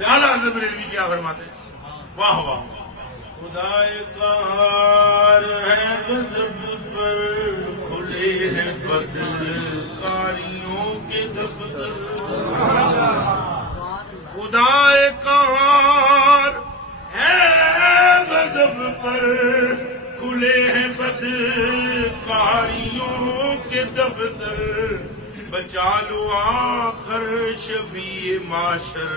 اعلیٰ حضرت بریلوی کیا فرماتے ہیں؟ واہ واہ خدائے قہار ہے غضب پر کھلے ہیں بدکاریوں کے دفتر خدائے قہار ہے غضب پر کھلے ہیں بدکاریوں کے دفتر بچا لو آ کر شفیع معاشر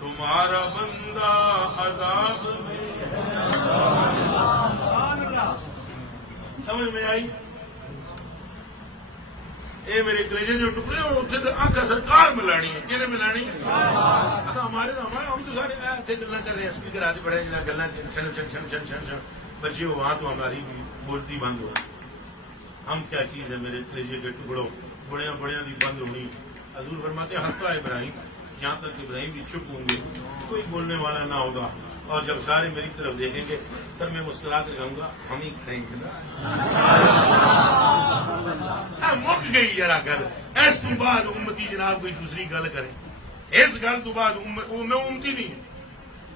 تمہارا بندہ عذاب میں سمجھ میں آئی؟ اے میرے کلیجے جو ٹکڑے اور اتنے تو آنکھا سرکار ملانی ہے کہنے ملانی ہے ہمارے ہم تو سارے ایسے گلا کر رہے ہیں اسپیکر آج بڑے گلا چھن چھن چھن چھن چھن چھن بچے ہو وہاں تو ہماری بھی بولتی بند ہو ہم کیا چیز ہے میرے کلیجے کے ٹکڑوں بڑیاں بڑیاں دی بند ہونی حضور فرماتے ہیں حتی ابراہیم یہاں تک ابراہیم بھی چپ ہوں گے کوئی بولنے والا نہ ہوگا اور جب سارے میری طرف دیکھیں گے تب میں مسکرا کر کہوں گا ہم ہی کھائیں گے مک گئی ذرا گل اس تو بعد امتی جناب کوئی دوسری گل کرے اس گل تو بعد میں امتی نہیں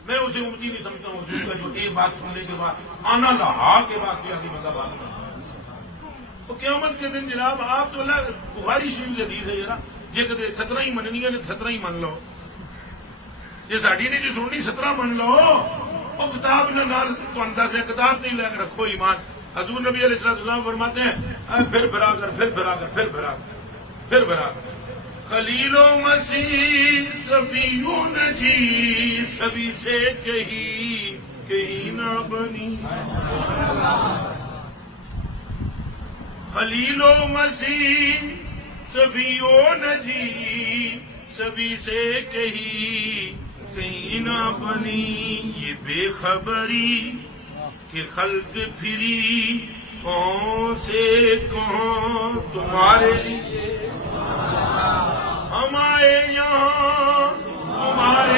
میں اسے امتی نہیں سمجھتا ہوں جو ایک بات سننے کے بعد آنا لہا کے بعد کیا مطلب آنا تو قیامت کے دن جناب آپ تو اللہ بخاری شریف کی حدیث ہے ذرا جی کدے 17 ہی مننی ہے 17 ہی من لو جی ساڈی نے جی سننی 17 من لو وہ کتاب دس ہے کتاب سے ہی لے کے رکھو ایمان حضور نبی علیہ السلام فرماتے ہیں پھر بھرا کر پھر بھرا کر پھر بھرا کر پھر بھرا کر خلیل و مسیح سبیوں نجی سبھی سے کہیں نہ بنی خلیل و مسیح سبیوں نجی سبھی سے کہیں نہ بنی یہ بے خبری کہ خلق پھری کون سے کہاں تمہارے لیے ہم آئے یہاں تمہارے